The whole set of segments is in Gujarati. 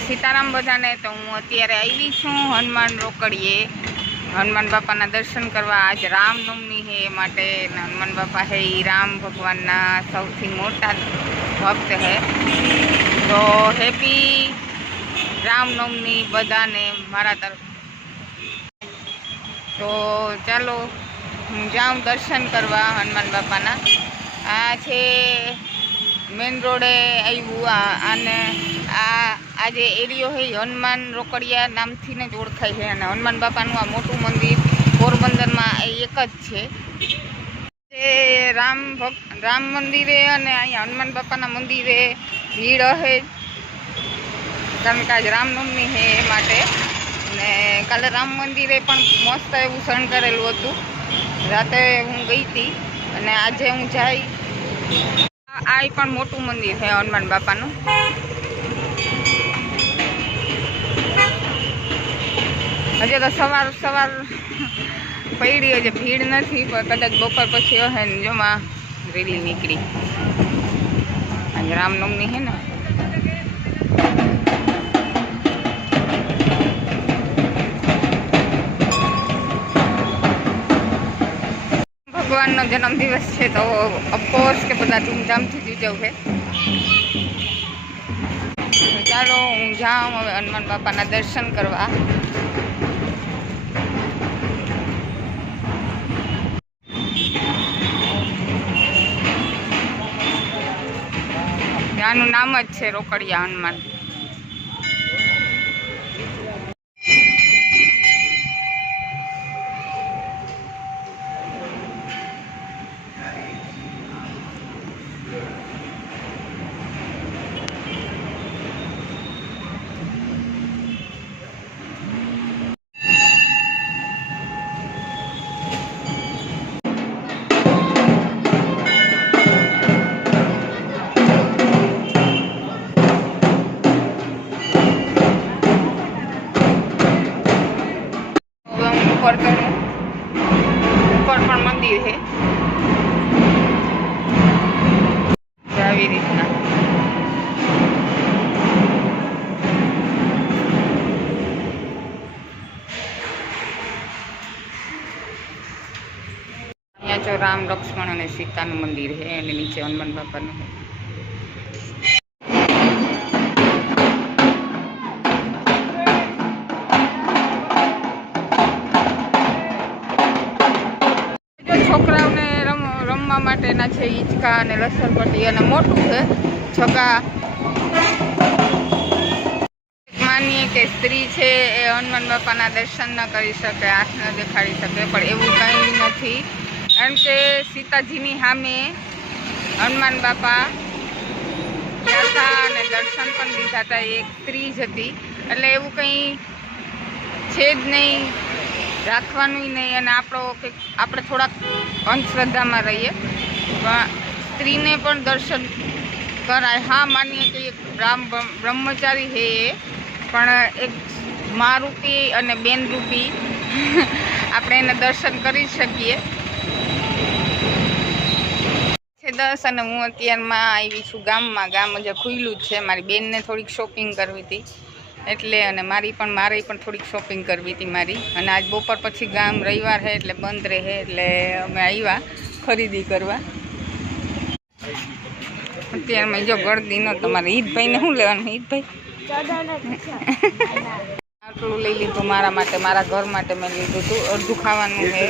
સીતારામ બધાને. તો હું અત્યારે આવી છું હનુમાન રોકડીએ હનુમાન બાપાના દર્શન કરવા. આજ રામનવમી છે એ માટે હનુમાન બાપા છે એ રામ ભગવાનના સૌથી મોટા ભક્ત છે. તો હેપી રામનવમી બધાને મારા તરફ. તો ચાલો હું જાઉં દર્શન કરવા હનુમાન બાપાના. આ છે મેન રોડે આવ્યું અને આ જે એરિયો છે હનુમાન રોકડિયા નામથી જ ઓળખાય છે. અને હનુમાન બાપાનું આ મોટું મંદિર પોરબંદરમાં એક જ છે. તે રામ મંદિરે અને અહીંયા હનુમાન બાપાના મંદિરે ભીડ હશે, કારણ કે આજ રામનવમી છે એ માટે. ને કાલે રામ મંદિરે પણ મસ્ત એવું શણગારેલું હતું. રાતે હું ગઈ હતી અને આજે હું જઈ. આ પણ મોટું મંદિર છે હનુમાન બાપાનું. હજે તો સવાર પડી, હજે ભીડ નથી, પણ કદાચ બપોર પછી હશે ને. જોમાં રેલી નીકળી. આજે રામનવમી છે ને. ભગવાનનો જન્મદિવસ છે તો ઓફકોર્સ કે બધા ધૂમધામથી જ ઉજવશે. ચાલો હું જાઉં હવે હનુમાન બાપાના દર્શન કરવા. ત્યાંનું નામ જ છે રોકડિયા હનુમાન. ઉપર પણ મંદિર છે આવી રીતના. અહીંયા જો રામ લક્ષ્મણ અને સીતાનું મંદિર છે અને નીચે હનુમાન બાપાનું છે. છોકરાઓને રમવા માટેના છે હિંચકા અને લસણપટ્ટી અને મોટું છે છકા. માનીએ કે સ્ત્રી છે એ હનુમાન બાપાના દર્શન ન કરી શકે, આંખ ન દેખાડી શકે, પણ એવું કંઈ નથી. કારણ કે સીતાજીની સામે હનુમાન બાપા હતા અને દર્શન પણ લીધા હતા. એક સ્ત્રી જ હતી, એટલે એવું કંઈ છે જ નહીં, રાખવાનું નહીં. અને આપણે થોડાક અંધશ્રદ્ધામાં રહીએ, પણ સ્ત્રીને પણ દર્શન કરાય. હા, માનીએ કે એક બ્રહ્મચારી છે એ, પણ એક મા રૂપી અને બેન રૂપી આપણે એને દર્શન કરી શકીએ. દસ અને હું અત્યારમાં આવી છું ગામમાં. ગામ હજુ ખુલ્લું જ છે. મારી બેનને થોડીક શોપિંગ કરવી હતી એટલે, અને મારે પણ થોડીક શોપિંગ કરવી હતી મારી. અને આજ બપોર પછી ગામ રવિવાર છે એટલે બંધ રહે, એટલે અમે આવ્યા ખરીદી કરવા. અત્યારમાં જો ગળદી ન તમારે ઈદભાઈને શું લેવાનું? ઈદભાઈ આટલું લઈ લીધું મારા માટે, મારા ઘર માટે મેં લીધું હતું. અડધું ખાવાનું છે,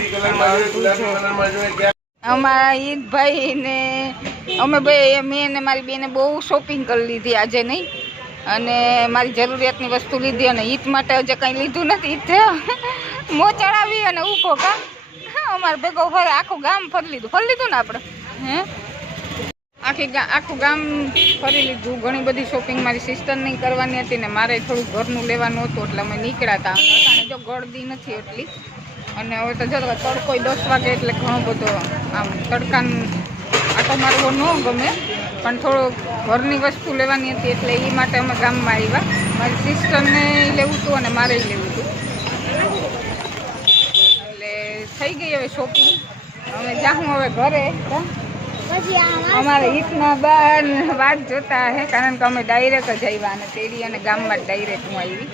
અડધું જો અમારા ઈદભાઈ ને અમે મેં ને મારી બેને બહુ શોપિંગ કરી લીધી આજે નહીં. અને મારી જરૂરિયાતની વસ્તુ લીધી અને ઈદ માટે હજુ કંઈ લીધું નથી. ઈદ મો ચડાવી અને ઊભો કા અમારે ભેગો ફરે આખું ગામ ફરી લીધું ને આપણે. આખું ગામ ફરી લીધું. ઘણી બધી શોપિંગ મારી સિસ્ટરની કરવાની હતી ને મારે થોડું ઘરનું લેવાનું હતું, એટલે અમે નીકળ્યા હતા. અને જો ગળદી નથી એટલી. અને હવે તો જો તડકો 10 વાગે એટલે ઘણો બધો આમ તડકાનું આટો મારવો ન ગમે, પણ થોડું ઘરની વસ્તુ લેવાની હતી એટલે એ માટે અમે ગામમાં આવ્યા. મારી સિસ્ટરને લેવું હતું અને મારે લેવું હતું, એટલે થઈ ગઈ હવે શોપિંગ. અમે જાઉં હવે ઘરે. અમારે હિતના બાર વાત જોતા હે, કારણ કે અમે ડાયરેક્ટ જ આવ્યા અને તેડી અને ગામમાં જ ડાયરેક્ટ હું આવી.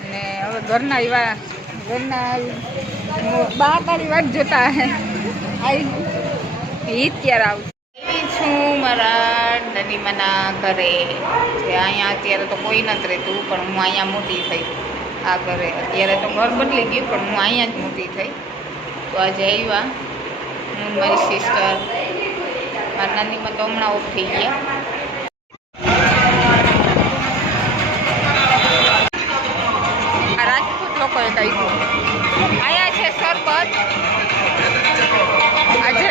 અને હવે ઘરના બા તારી વાત જોતા હે હિત ક્યારે આવશે. એવી છું મારા નનીમાના ઘરે. અહીંયા અત્યારે તો કોઈ નથી રહેતું, પણ હું અહીંયા મોટી થઈ આ ઘરે. અત્યારે તો ઘર બદલી ગયું, પણ હું અહીંયા જ મોટી થઈ. તો આજે આવ્યા હું મારી સિસ્ટર. મારા નાનીમાં તો હમણાં ઓફ થઈ ગયા. આ રાજપૂત લોકોએ કહ્યું અહીંયા છે શરબત. આજે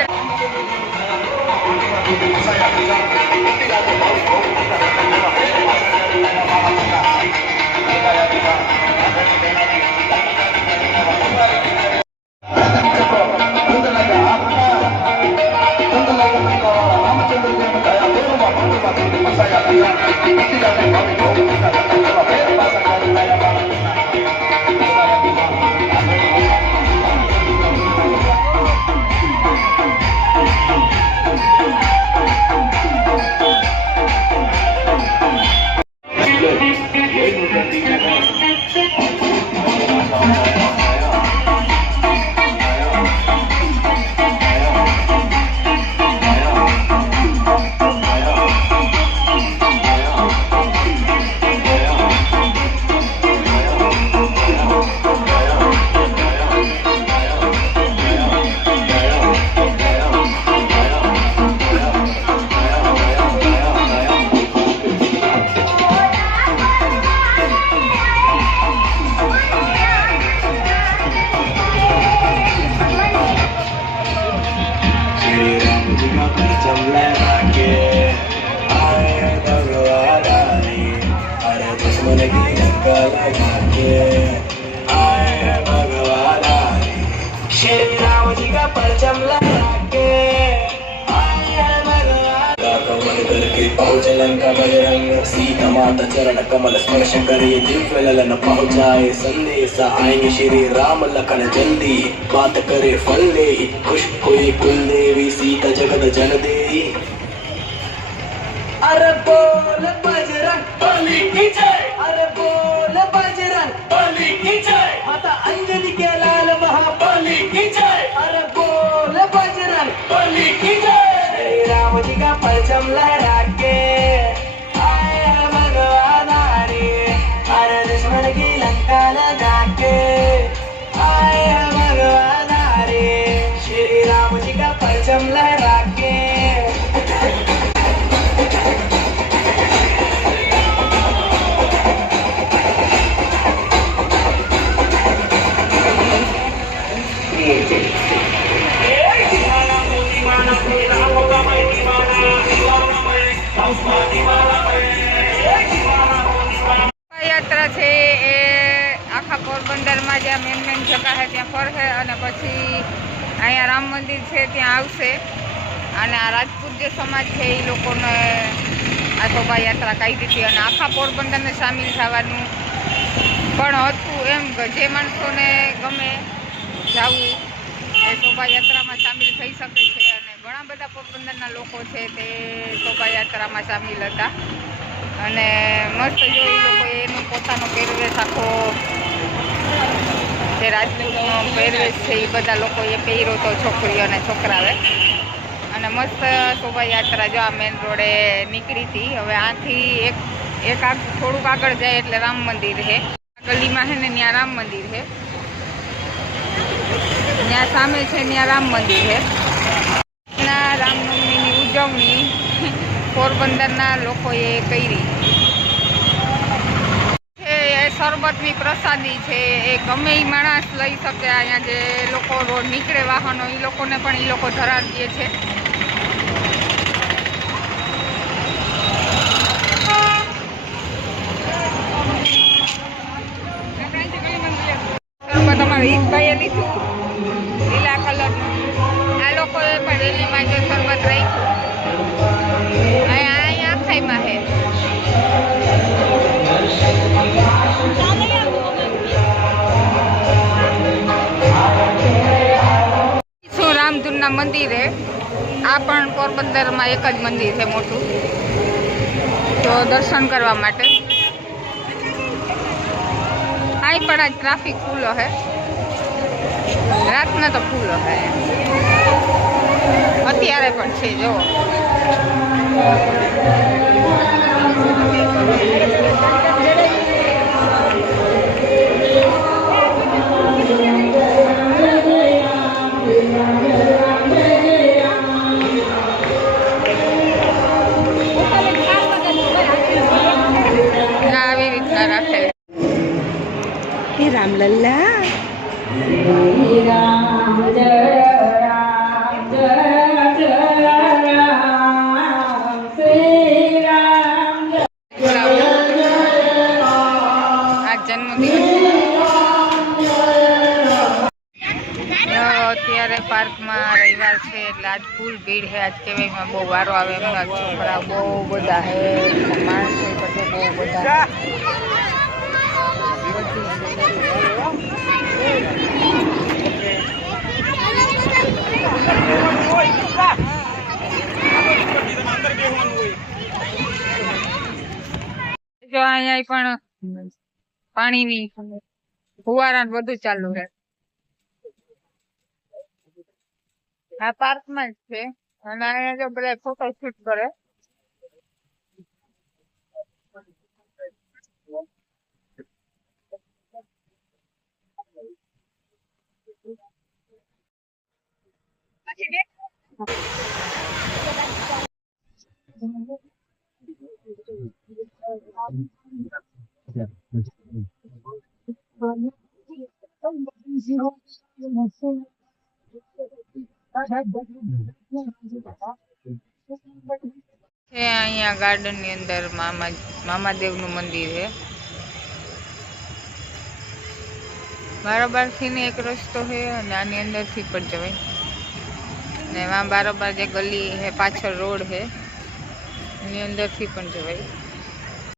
लंका बजरंग सीता माता चरण कमल स्पर्श करे दिव्य ललन पहुँचाए संदेश आएंगे श्री राम लखन जल्दी बात करे फल ले खुश हुई कुल देवी सीता जगत जन देवी। अरे बोल बजरंग बली की जय, अरे बोल बजरंग बली की जय, माता अंजलि के लाल महाबली की जय, अरे बोल बजरंग बली की जय। श्री राम जी का परचम लहरा के आए हैं भगवान हरे, अरे दुश्मन की लंका लगा के आए हैं भगवान हरे, श्री राम जी का परचम लहरा के। યાત્રા છે એ આખા પોરબંદરમાં જ્યાં મેન જગા છે ત્યાં ફરશે અને પછી અહીંયા રામ મંદિર છે ત્યાં આવશે. અને આ રાજપૂત જે સમાજ છે એ લોકોને આ શોભાયાત્રા કાઢી હતી અને આખા પોરબંદરને સામેલ થવાનું પણ હતું. એમ કે જે માણસોને ગમે જવું એ શોભાયાત્રામાં સામેલ થઈ શકે છે. અને ઘણા બધા પોરબંદરના લોકો છે તે શોભાયાત્રામાં સામેલ હતા. અને મસ્ત જો એ લોકોએ એનો પોતાનો પહેરવેશ આખો જે રાજપૂતનો પહેરવેશ છે એ બધા લોકોએ પહેર્યો તો છોકરીઓ અને છોકરાએ. અને મસ્ત શોભાયાત્રા જો આ મેન રોડે નીકળી હતી. હવે આથી એક થોડુંક આગળ જાય એટલે રામ મંદિર છે. ગલીમાં છે ને ત્યાં રામ મંદિર છે, ત્યાં સામે છે ત્યાં રામ મંદિર છે. રામનવમીની ઉજવણી પોરબંદરના લોકોએ કરી. એ શરબતની પ્રસાદી છે, એ ગમે એ માણસ લઈ શકે. અહીંયા જે લોકો રોડ નીકળે વાહનો એ લોકોને પણ એ લોકો ધરાવીએ છે. શરબત અમારે હિતભાઈએ લીધું લીલા કલરનું. આ લોકોએ પણ રેલીમાં જો શરબત રાખ્યું. અહીંયા આખાઈમાં છે. શું રામધૂનના મંદિરે આ પણ પોરબંદરમાં એક જ મંદિર છે મોટું, તો દર્શન કરવા માટે અહીં પણ આજ ટ્રાફિક ફૂલો છે, રાતના તો ફૂલો છે, અત્યારે પણ છે જો. આવી રીતના રાખે રામલલ્લા. અત્યારે પાર્કમાં રવિવાર છે એટલે આજ ફૂલ ભીડ છે. આજ કહેવાયમાં બહુ વારો આવે એમના છોકરા બહુ બધા છે, માણસો બધે બહુ બધા. જો અહીંયા પણ પાણીની ફુવારા બધું ચાલુ છે. આ પાર્કમાં જ છે અને અહીંયા જો બધા ફોટો શૂટ કરે. અહીંયા ગાર્ડન ની અંદર મામાદેવનું મંદિર છે. બારોબાર થી ને એક રસ્તો છે અને આની અંદર થી પણ જવાય ને બારોબાર જે ગલી છે પાછળ રોડ છે એની અંદર થી પણ જવાય.